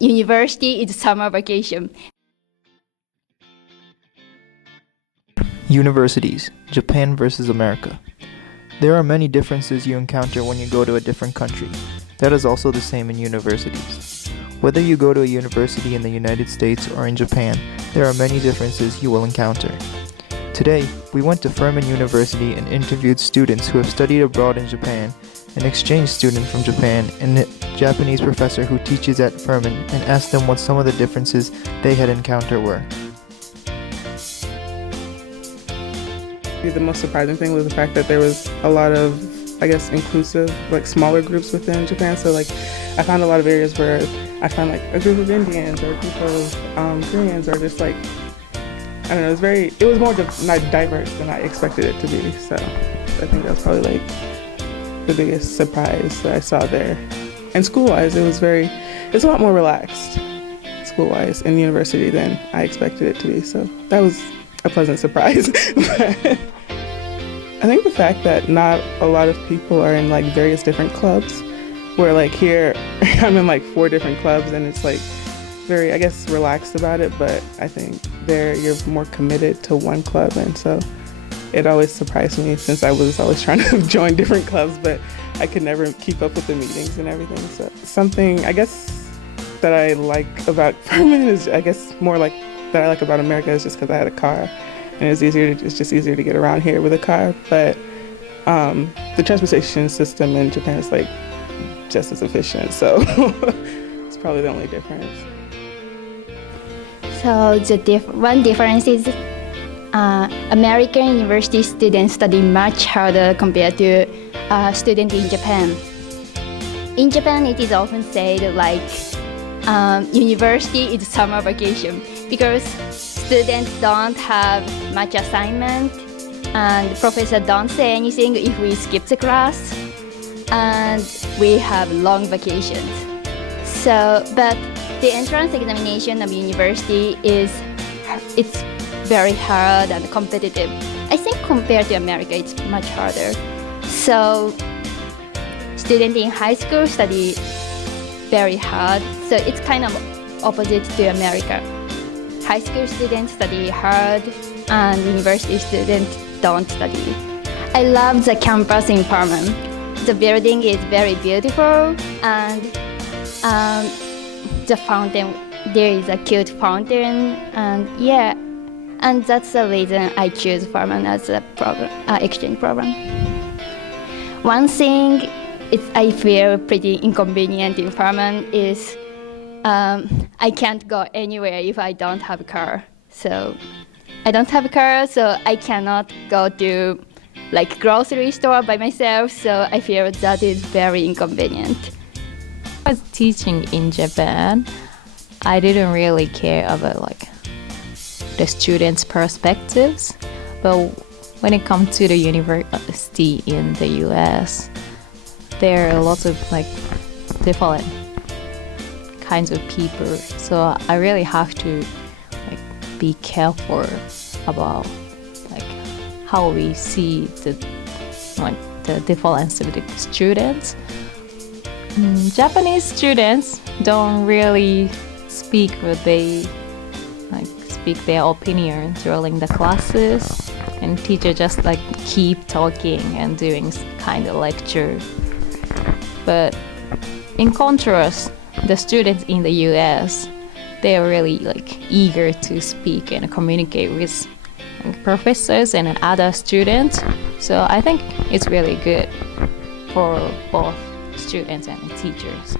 University is summer vacation. Universities, Japan versus America. There are many differences you encounter when you go to a different country. That is also the same in universities. Whether you go to a university in the United States or in Japan, there are many differences you will encounter. Today, we went to Furman University and interviewed students who have studied abroad in Japan, an exchange student from Japan, and a Japanese professor who teaches at Furman, and asked them what some of the differences they had encountered were. The most surprising thing was the fact that there was a lot of, inclusive, smaller groups within Japan. So, I found a lot of areas where I found, a group of Indians or a group of Koreans, or just, I don't know, it was more diverse than I expected it to be. So, I think that was probably, the biggest surprise that I saw there. And school-wise, it's a lot more relaxed, school-wise, in the university than I expected it to be. So, that was a pleasant surprise. I think the fact that not a lot of people are in various different clubs, where here I'm in 4 different clubs, and it's very, relaxed about it, but I think there you're more committed to one club, and so it always surprised me, since I was always trying to join different clubs, but I could never keep up with the meetings and everything. So something that I like about Furman is more that I like about America is just because I had a car, and it's just easier to get around here with a car. But the transportation system in Japan is just as efficient, so it's probably the only difference. So one difference is American university students study much harder compared to students in Japan. In Japan, it is often said university is summer vacation because students don't have much assignment and professor don't say anything if we skip the class, and we have long vacations. So, but the entrance examination of university it's very hard and competitive. I think compared to America, it's much harder. So, students in high school study very hard. So it's kind of opposite to America. High school students study hard, and university students don't study. I love the campus in Furman. The building is very beautiful, and the fountain, there is a cute fountain, and that's the reason I choose Furman as a exchange program. One thing I feel pretty inconvenient in Furman is I can't go anywhere if I don't have a car. So I don't have a car, so I cannot go to grocery store by myself. So I feel that is very inconvenient. I was teaching in Japan. I didn't really care about the students' perspectives, but when it comes to the university in the US, there are lots of different kinds of people, so I really have to be careful about how we see the difference of the students. Japanese students don't really speak speak their opinion during the classes, and teacher just keep talking and doing kind of lecture. But in contrast, the students in the US, they are really eager to speak and communicate with professors and other students. So I think it's really good for both students and teachers.